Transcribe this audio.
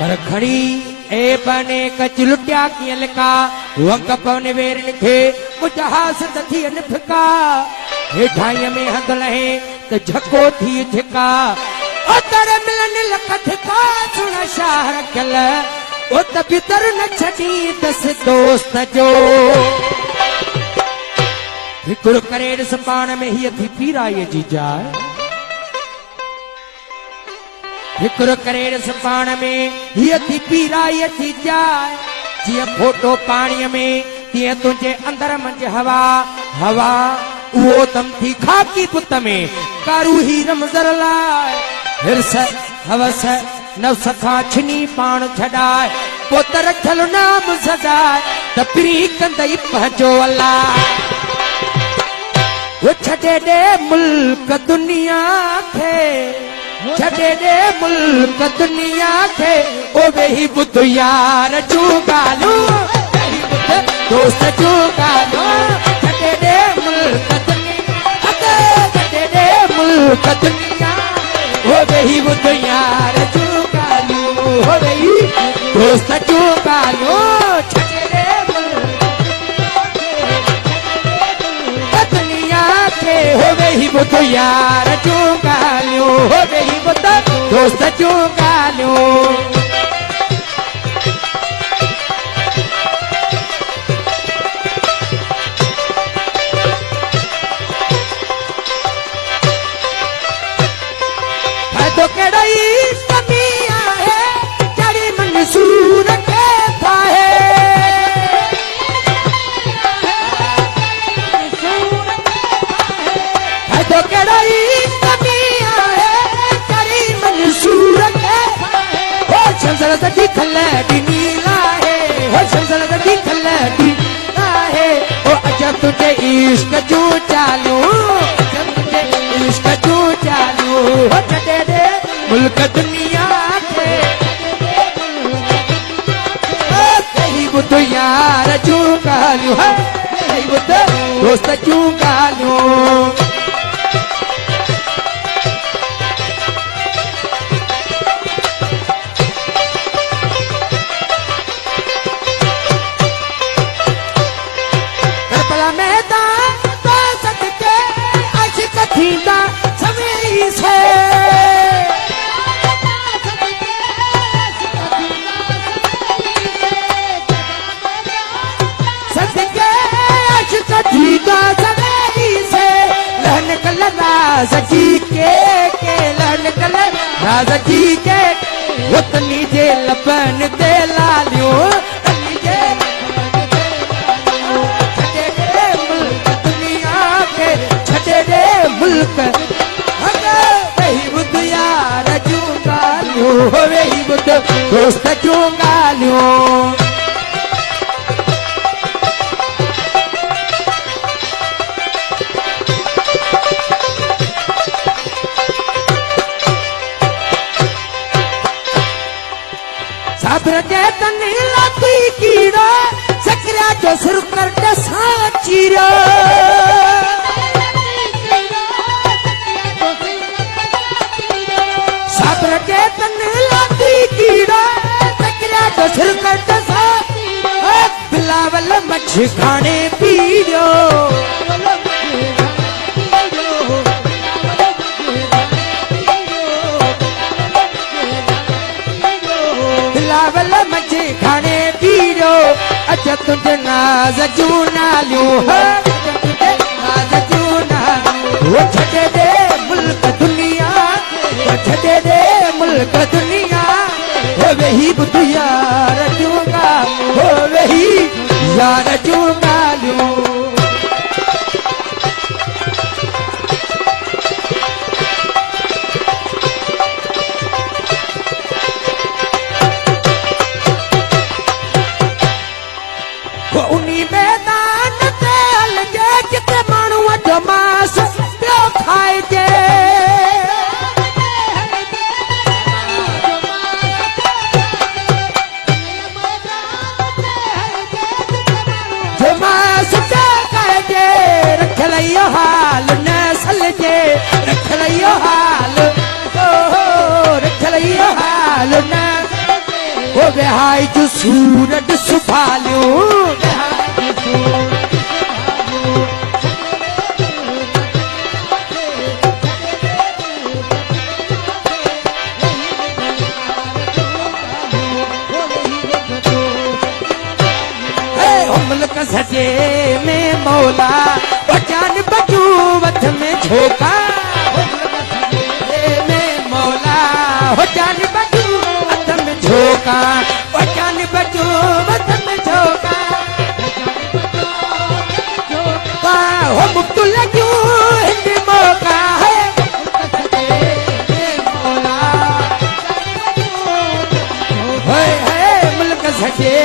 पर खड़ी ए बने कच लुटिया की लिका वंक पवने वेर निखे मुजहास थी निफका हे ढाई में हद लहे त झको थी झका ओ तर मिलन लखत का सुन शहर कल ओ त भीतर न छडी दस दोस्त जो हिकुर करे सपान में ही थी पीरा ये जीजा हिकुर करे सपान में ही थी पीरा ये जीजा जिया फोटो पानी में तिया तुझे अंदर मंज हवा हवा वो तम थी खाकी पुत में कारू ही रमजर लाए हिरस हवस नव सखा छनी पान छडाए पोतर रखल नाम सदाए तपरी कंदई पहजो अल्लाह वो छड़े दे मुल्क दुनिया खे छड़े दे मुल्क दुनिया खे ओ वही बुद्ध यार चूगालू दोस्त चूगालू छड़े दे मुल्क दुनिया छड़े दे मुल्क दुनिया ओ वही बुद्ध यार चूगालू हो वही दोस्त चूगालू छड़े दे हो वही बुद्ध यार चूगालू हो वही बुद्ध दोस्त चूगालू तो कड़ई कमिया है जड़ी मंसूर के पाए तो कड़ई कमिया है जड़ी मंसूर के हो संसद की खलड़ी नीला है हो संसद की खलड़ी है ओ अजब तुझे इश्क जो चालू अजब तुझे इश्क जो चालू हो छड़े दे मुल्क दुनिया के कहीं बुद्ध यार चूगालू है कहीं बुद्ध दोस्त चूगालू करबला मैदान तो सदके आशिक थींदा सवेरी से राज़ी के लहन कल राज़ी के उतनी जे लपन दे लालियो तनी जे छड़े दे मुल्क दुनिया के छड़े दे मुल्क वही बुद्ध यार चूगालू वही बुद्ध दोस्त चूगालू साबर के तनी लाती कीड़ा सकरा जो सुर कर दसा चीरा साबर के तनी लाती कीड़ा सकरा जो सुर कर दसा बिलावल मछ खाने पीड़ो बिलावल मछ खाने पीड़ो अच्छा तुझे नाज चूनालू तुझे नाज चूनालू वो छड़े दे मुल्क दुनिया वो छड़े दे मुल्क दुनिया हो वही बुद्ध यार चूगा हो वही यार चूगालू उन्हीं मैदान ते अलगे किते मानू मास पियो खाए जे मास ओ विहाई जो सूरज सुभालियो मुल्क सजे में मौला जान बजू वथ में झोंका में मौला हो जान बजू वथ में झोंका जान बजू वथ में झोंका हो मुक्त लजू हिंद मौका है मौला मुल्क सजे